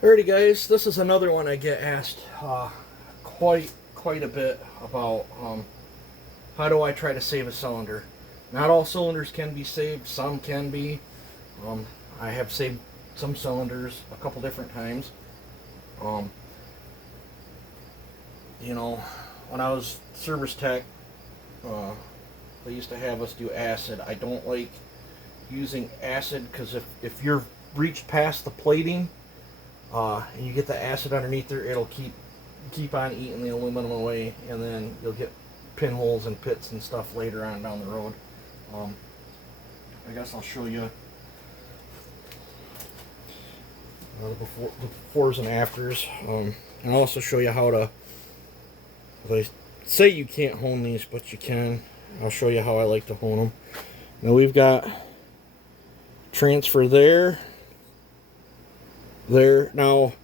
Alrighty guys, this is another one I get asked quite a bit about. How do I try to save a cylinder? Not all cylinders can be saved, some can be. Um, I have saved some cylinders a couple different times. Um, you know, when I was service tech, they used to have us do acid. I don't like using acid because if you're reached past the plating, and you get the acid underneath there, it'll keep on eating the aluminum away, and then you'll get pinholes and pits and stuff later on down the road. I guess I'll show you the befores and afters, and I'll also show you how to. They say you can't hone these, but you can. I'll show you how I like to hone them. Now we've got transfer there. Now,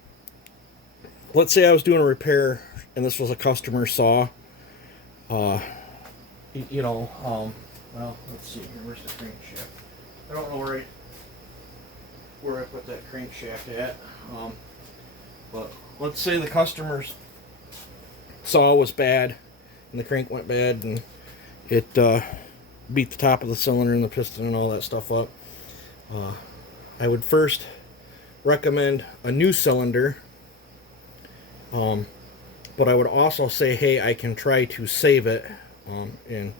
let's say I was doing a repair and this was a customer saw. Well, let's see here. Where's the crankshaft? I don't know where I put that crankshaft at. But let's say the customer's saw was bad and the crank went bad and it beat the top of the cylinder and the piston and all that stuff up. I would first recommend a new cylinder, but I would also say, hey, I can try to save it, and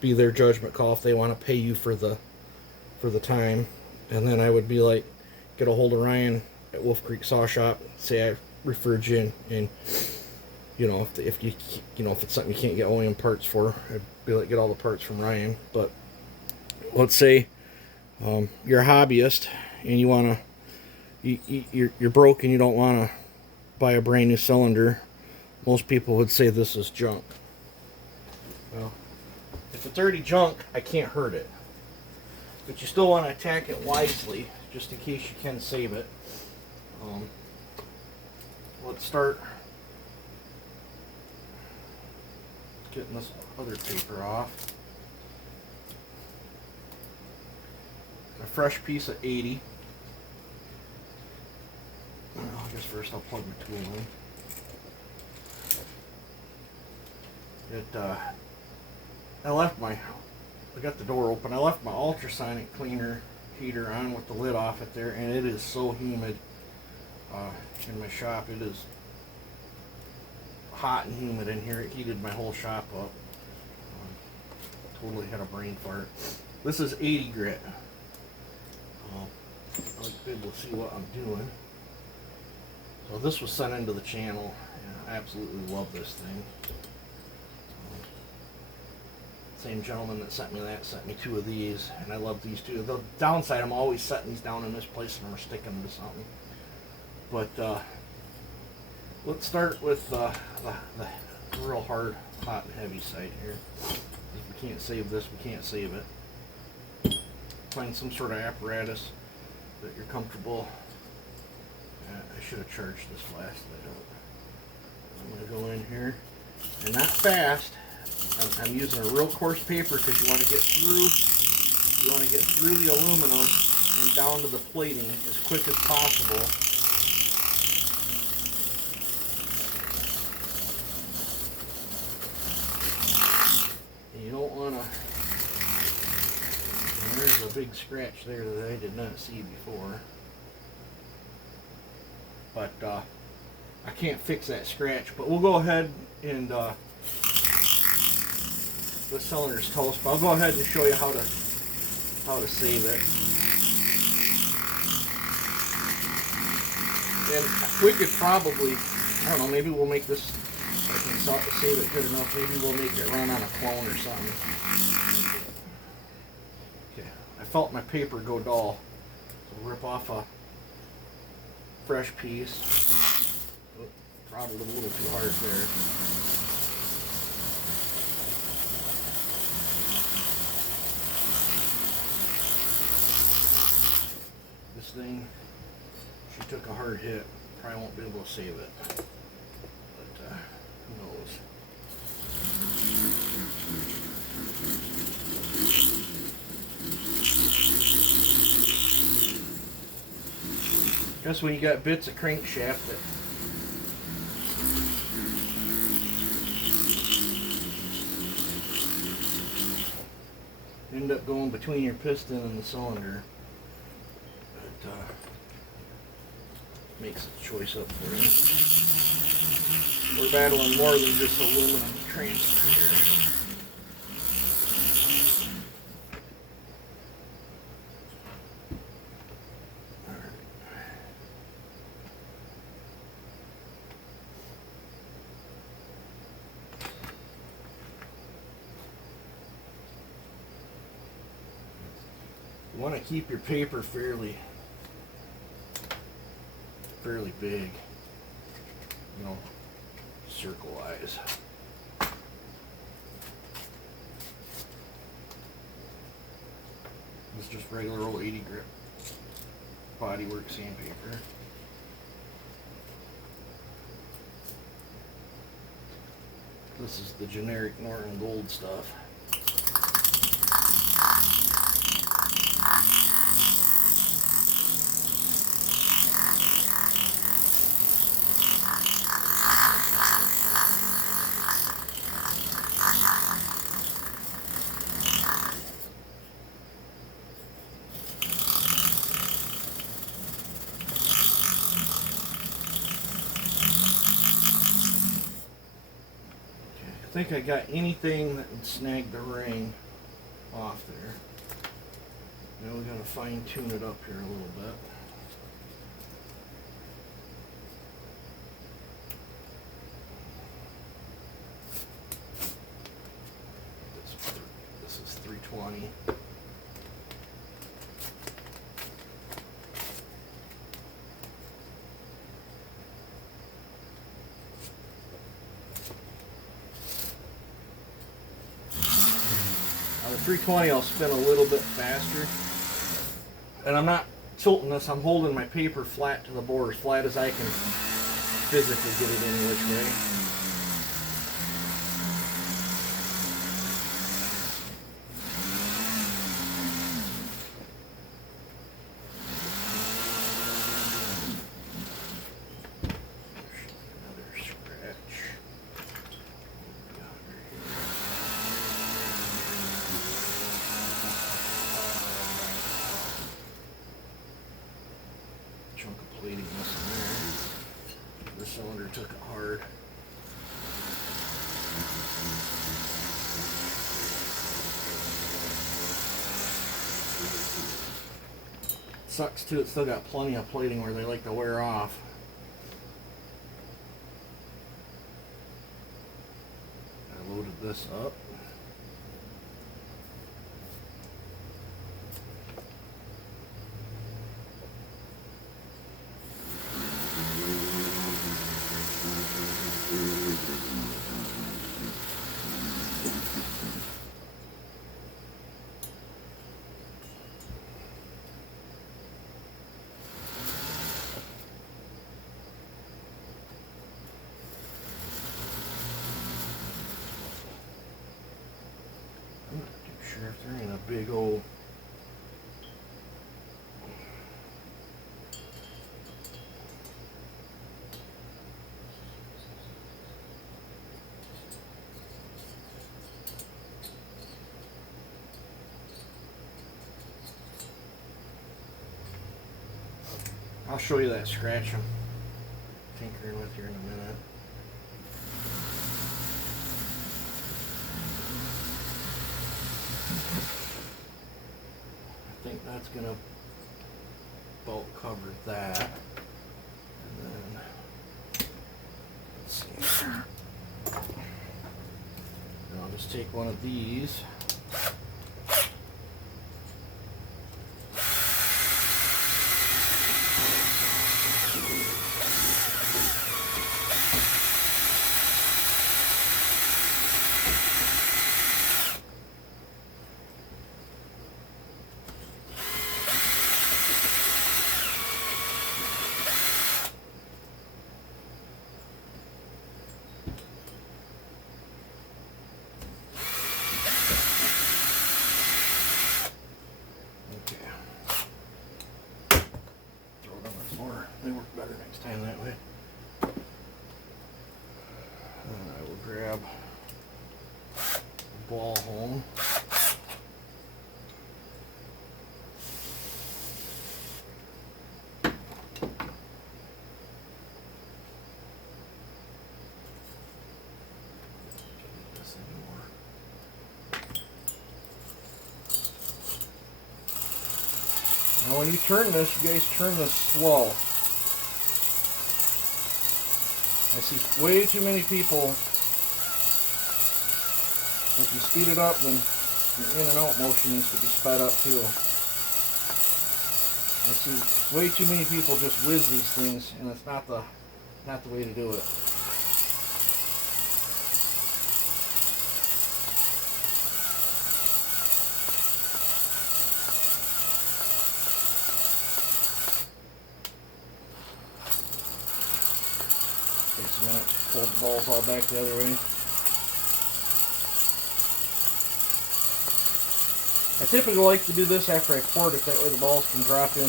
be their judgment call if they want to pay you for the time. And then I would be like, get a hold of Ryan at Wolf Creek Saw Shop, say I referred you in, and if it's something you can't get OEM parts for, I'd be like, get all the parts from Ryan. But let's say you're a hobbyist and you want to. You're broke and you don't want to buy a brand new cylinder. Most people would say this is junk. Well, if it's already junk, I can't hurt it. But you still want to attack it wisely, just in case you can save it. Let's start getting this other paper off. A fresh piece of 80. I guess first I'll plug my tool in. I got the door open. I left my ultrasonic cleaner heater on with the lid off it there, and it is so humid in my shop. It is hot and humid in here. It heated my whole shop up. Totally had a brain fart. This is 80 grit. I like to be able to see what I'm doing. So this was sent into the channel, and I absolutely love this thing. Same gentleman that sent me that sent me two of these, and I love these two. The downside, I'm always setting these down in this place and I'm sticking them to something. But let's start with the real hard, hot, and heavy side here. If we can't save this, we can't save it. Find some sort of apparatus that you're comfortable. I should have charged this last bit up. I'm going to go in here, and not fast. I'm using a real coarse paper because you want to get through the aluminum and down to the plating as quick as possible. And you don't want to. There's a big scratch there that I did not see before. But I can't fix that scratch. But we'll go ahead and the cylinder's toast. But I'll go ahead and show you how to save it. And we could probably, I don't know, maybe we'll make this. I can save it good enough. Maybe we'll make it run on a clone or something. Okay, I felt my paper go dull. So rip off a fresh piece. Oh, probably a little too hard there. This thing, she took a hard hit. Probably won't be able to save it. But who knows? That's when you got bits of crankshaft that end up going between your piston and the cylinder. It makes the choice up for you. We're battling more than just aluminum transfer here. You want to keep your paper fairly big, you know, circle-wise. This is just regular old 80 grit bodywork sandpaper. This is the generic Norton Gold stuff. I think I got anything that would snag the ring off there. Now we gotta fine tune it up here a little bit. This is 320. The 320 I'll spin a little bit faster, and I'm not tilting this, I'm holding my paper flat to the board, as flat as I can physically get it any which way. Another scratch. Chunk of plating missing there. The cylinder took it hard. Sucks too, it's still got plenty of plating where they like to wear off. I loaded this up. I'm not too sure if there ain't a big old I'll show you that scratch I'm tinkering with here in a minute. I think that's gonna about cover that. And then let's see. And I'll just take one of these. next time that way. And I will grab a ball home. Now when you turn this, you guys turn this slow. I see way too many people. If you speed it up, then the in and out motion needs to be sped up too. I see way too many people just whiz these things, and it's not the way to do it. Takes a minute to fold the balls all back the other way. I typically like to do this after I quart it, that way the balls can drop in,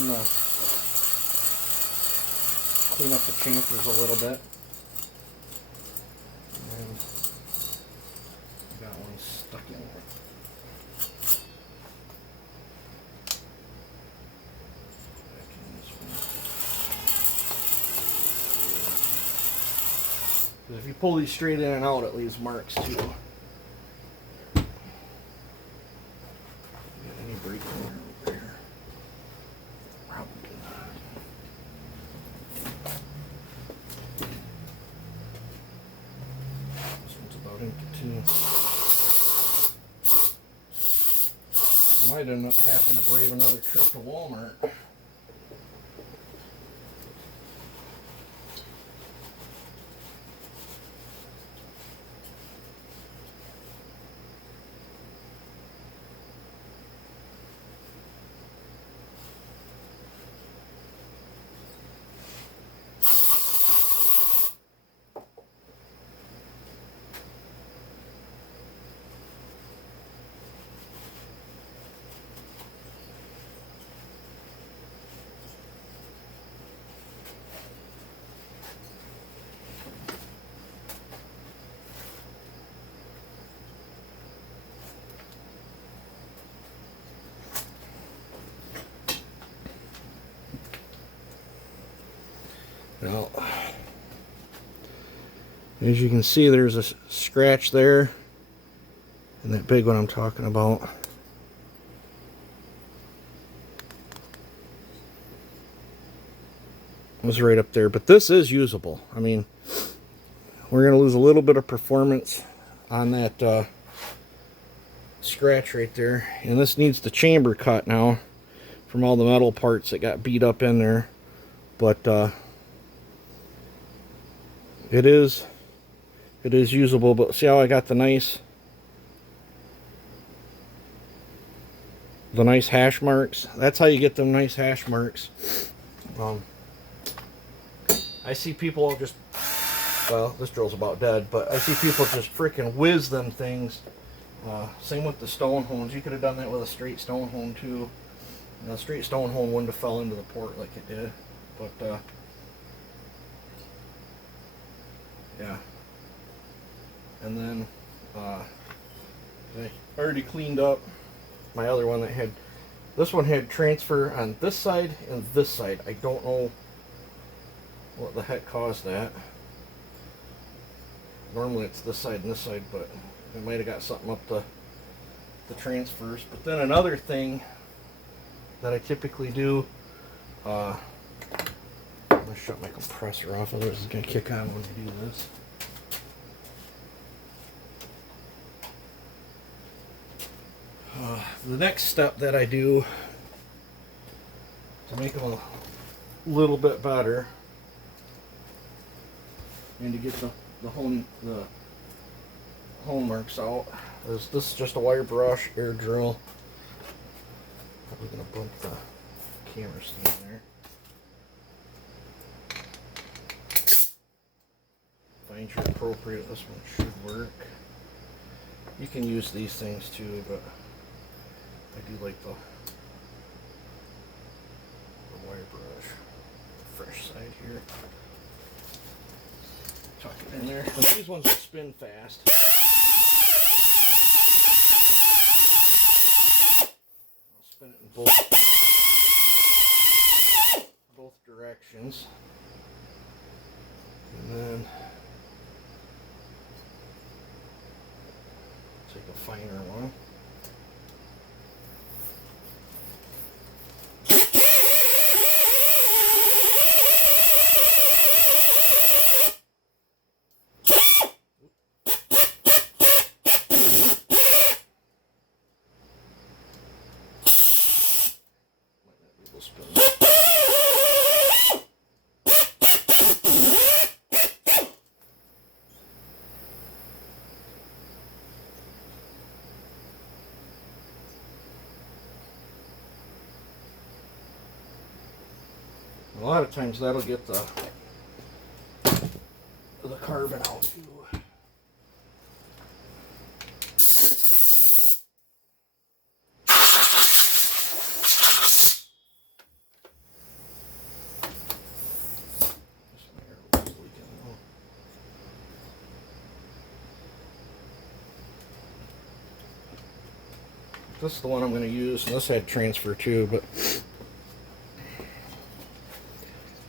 clean up the chamfers a little bit. And I got one stuck in there. Back in this one. Because if you pull these straight in and out, it leaves marks too. I might end up having to brave another trip to Walmart. Now, as you can see, there's a scratch there, and that big one I'm talking about. Was right up there, but this is usable. I mean, we're going to lose a little bit of performance on that scratch right there, and this needs the chamber cut now from all the metal parts that got beat up in there, but it is usable. But see how I got the nice hash marks? That's how you get them nice hash marks. I see people just, well, this drill's about dead, but I see people just freaking whiz them things. Same with the stone hones. You could have done that with a straight stone hone too. A straight stone hone wouldn't have fell into the port like it did, but yeah. And then I already cleaned up my other one that had, this one had transfer on this side and this side. I don't know what the heck caused that. Normally it's this side and this side, but I might have got something up the transfers. But then another thing that I typically do, I'm going to shut my compressor off, otherwise it's going to kick on when I do this. The next step that I do to make them a little bit better and to get the hone marks out is, this is just a wire brush air drill. Probably going to bump the camera stand there. Find your appropriate, this one should work. You can use these things too, but I do like the wire brush. fresh side here. Tuck it in there. And these ones will spin fast. I'll spin it in both directions. And then take a finer one. A lot of times that'll get the carbon out too. This is the one I'm going to use, and this had transfer too, but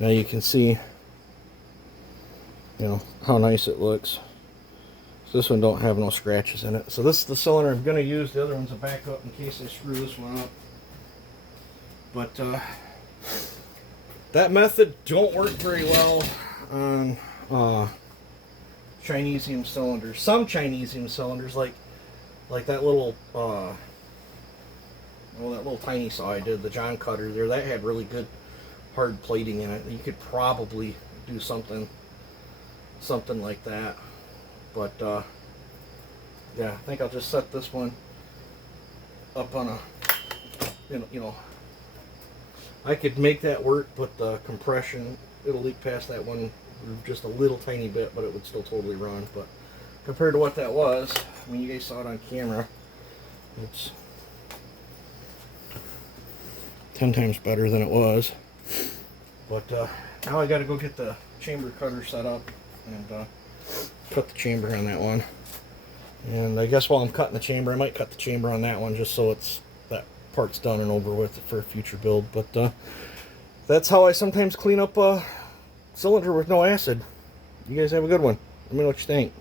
now you can see, you know, how nice it looks. So this one don't have no scratches in it. So this is the cylinder I'm going to use. The other one's a backup in case I screw this one up. But that method don't work very well on Chinesium cylinders. Some Chinesium cylinders, like that little that little tiny saw I did, the John Cutter there, that had really good hard plating in it. You could probably do something like that, but yeah, I think I'll just set this one up on a, you know, I could make that work, but the compression, it'll leak past that one just a little tiny bit, but it would still totally run. But compared to what that was, I mean, you guys saw it on camera, it's 10 times better than it was. But now I got to go get the chamber cutter set up and cut the chamber on that one. And I guess while I'm cutting the chamber, I might cut the chamber on that one just so that part's done and over with for a future build. But that's how I sometimes clean up a cylinder with no acid. You guys have a good one. Let me know what you think.